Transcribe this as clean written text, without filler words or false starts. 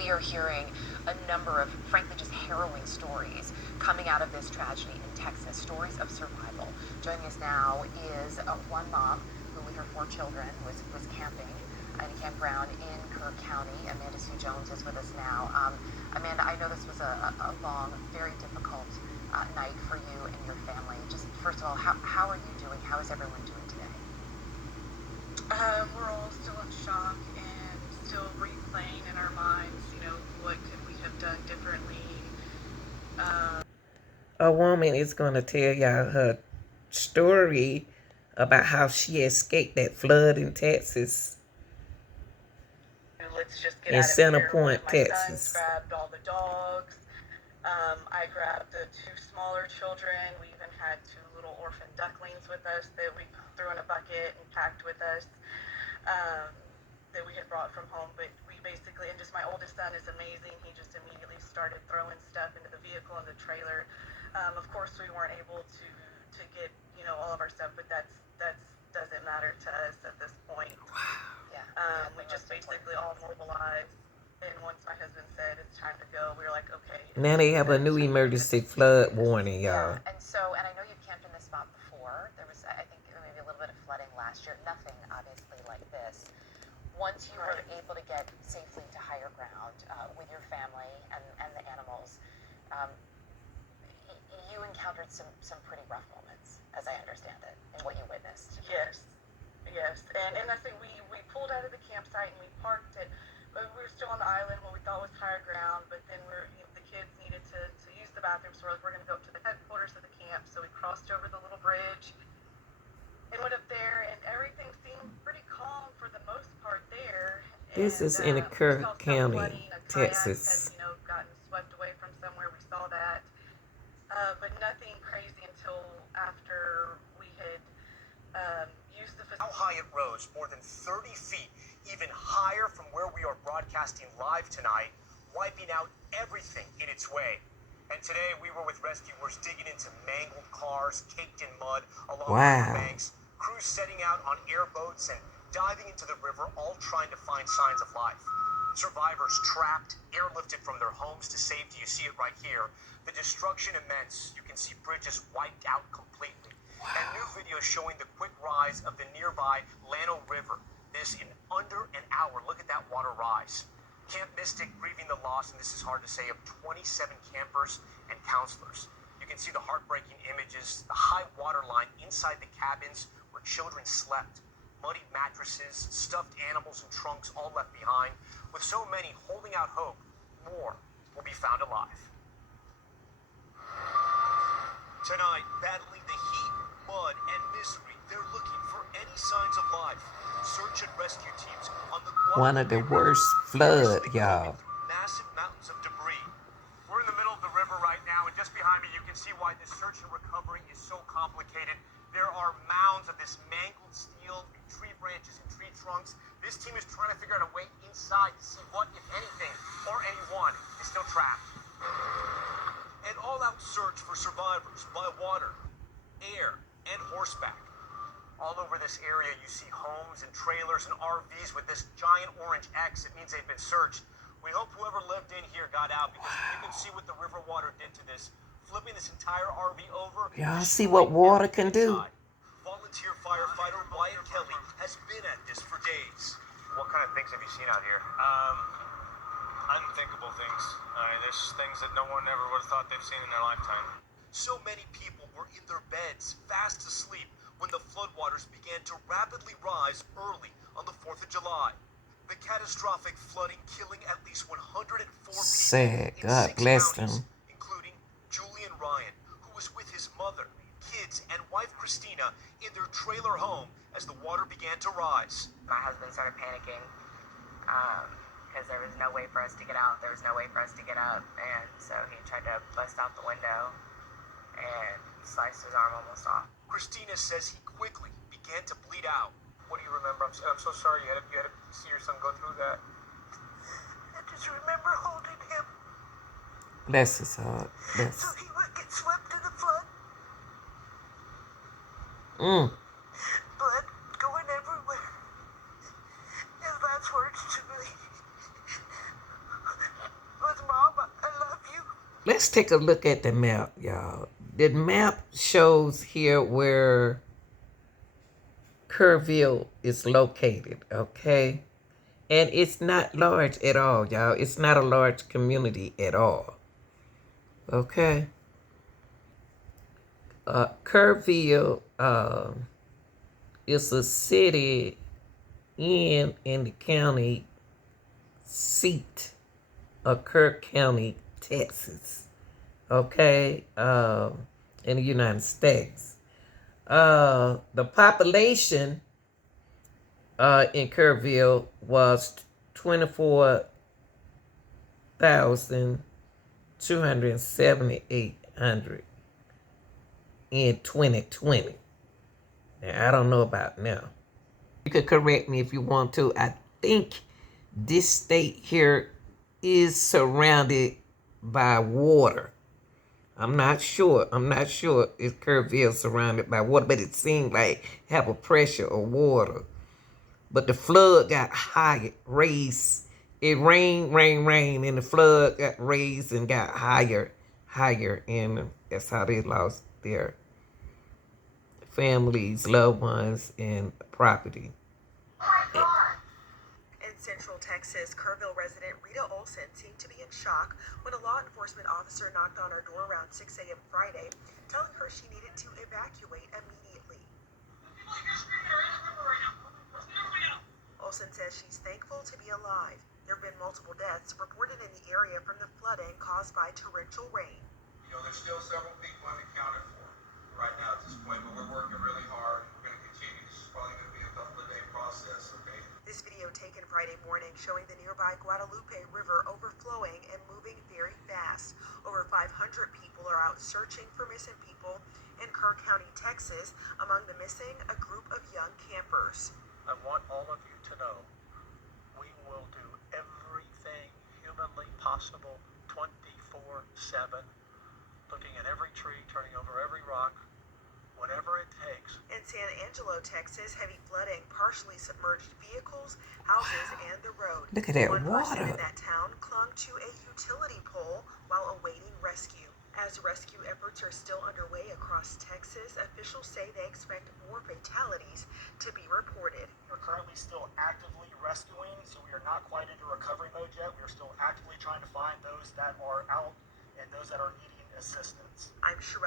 we are hearing a number of, frankly, just harrowing stories coming out of this tragedy in Texas, stories of survival. Joining us now is one mom who, with her 4 children, was camping in a campground in Kirk County. Amanda Sue Jones is with us now. Amanda, I know this was a long, very difficult night for you and your family. Just first of all, how are you doing? How is everyone doing today? We're all still in shock and still replaying in our minds, what could we have done differently. A woman is going to tell y'all her story about how she escaped that flood in Texas. Let's just get in out of Center here. Point, My Texas. sons grabbed all the dogs. I grabbed the 2 smaller children. We even had 2 little orphan ducklings with us that we threw in a bucket and packed with us, that we had brought from home. But we basically, and just my oldest son is amazing. He just immediately started throwing stuff into the vehicle and the trailer. Of course, we weren't able to get, all of our stuff, but that doesn't matter to us at this point. Yeah. We just basically all mobilized. And once my husband said it's time to go, we were like, okay. Now they have a new emergency flood warning, y'all. Yeah. And I know you've camped in this spot before. There was, I think, maybe a little bit of flooding last year. Nothing, obviously, like this. Once you were able to get safely to higher ground with your family and the animals, you encountered some pretty rough moments, as I understand it, in what you witnessed. Yes. And I think we pulled out of the campsite and we parked it, but we were still on the island, what we thought was higher ground, but then the kids needed to use the bathroom, so we're like, we're going to go up to the headquarters of the camp. So we crossed over the little bridge and went up there, and everything seemed pretty calm for the most part there. This is in Kirk County, Texas. Had, gotten swept away from somewhere. We saw that, but nothing crazy until after we had used the facility. How high it rose, more than 30 feet, even higher from where we are broadcasting live tonight, wiping out everything in its way. And today we were with rescuers digging into mangled cars, caked in mud along the banks, crews setting out on airboats and diving into the river, all trying to find signs of life. Survivors trapped, airlifted from their homes to safety. You see it right here. The destruction immense. You can see bridges wiped out completely. And new videos showing the quick rise of the nearby Llano River. This in under an hour. Look at that water rise. Camp Mystic grieving the loss, and this is hard to say, of 27 campers and counselors. You can see the heartbreaking images, the high water line inside the cabins where children slept. Muddy mattresses, stuffed animals and trunks all left behind. With so many holding out hope, more will be found alive. Tonight, battling the heat, mud, and misery, they're looking for any signs of life. Search and rescue teams on the one of the worst flood, y'all. Massive mountains of debris. We're in the middle of the river right now, and just behind me you can see why this search and recovery is so complicated. There are mounds of this mangled steel, tree branches and tree trunks. This team is trying to figure out a way inside to see what, if anything, or anyone is still trapped. An all-out search for survivors by water, air, and horseback. All over this area you see homes and trailers and RVs with this giant orange X. It means they've been searched. We hope whoever lived in here got out, because you can see what the river water did to this. Flipping this entire RV over. Y'all see what water can do. Volunteer firefighter Wyatt Kelly has been at this for days. What kind of things have you seen out here? Unthinkable things. There's things that no one ever would have thought they've seen in their lifetime. So many people were in their beds, fast asleep, when the floodwaters began to rapidly rise early on the 4th of July. The catastrophic flooding killing at least 104 people Sad. in God 6 bless counties, them. including Julian Ryan, who was with his mother, kids, and wife Christina in their trailer home as the water began to rise. My husband started panicking because there was no way for us to get out. There was no way for us to get up. And so he tried to bust out the window and sliced his arm almost off. Christina says he quickly began to bleed out. What do you remember? I'm so sorry you had to see your son go through that. I just remember holding him Bless his heart. Bless. so he would get swept in the flood. Blood going everywhere. His last words to me, let's take a look at the map, y'all. The map shows here where Kerrville is located, okay? And it's not large at all, y'all. It's not a large community at all, okay? Kerrville is a city in the county seat of Kerr County, Texas, okay, in the United States. The population in Kerrville was 24,278 in 2020. Now, I don't know about now. You could correct me if you want to. I think this state here is surrounded by water. I'm not sure. If Kerrville is surrounded by water, but it seemed like have a pressure of water. But the flood got higher, raised. It rained, and the flood got raised and got higher, and that's how they lost their families, loved ones, and property. In Central Texas, Kerrville resident Rita Olson seemed to be in shock when a law enforcement officer knocked on her door around 6 a.m. Friday, telling her she needed to evacuate immediately. Olson says she's thankful to be alive. There have been multiple deaths reported in the area from the flooding caused by torrential rain. You know, there's still several people unaccounted for right now at this point, but we're working really hard. We're going to continue. This is probably going to be a couple of day process, okay? This video taken Friday morning showing the nearby Guadalupe River overflowing and moving very fast. Over 500 people are out searching for missing people in Kerr County, Texas. Among the missing, a group of young campers. I want all of you to know we will do everything humanly possible 24/7, looking at every tree, turning over every rock, whatever it takes. In San Angelo, Texas, heavy flooding partially submerged vehicles, houses, and the road. Look at that One person water. in that town clung to a utility pole while awaiting rescue. As rescue efforts are still underway across Texas, officials say they expect more fatalities to be reported. We're currently still actively rescuing, so we are not quite into recovery mode yet. We are still actively trying to find those that are out and those that are needing assistance. I'm Sherelle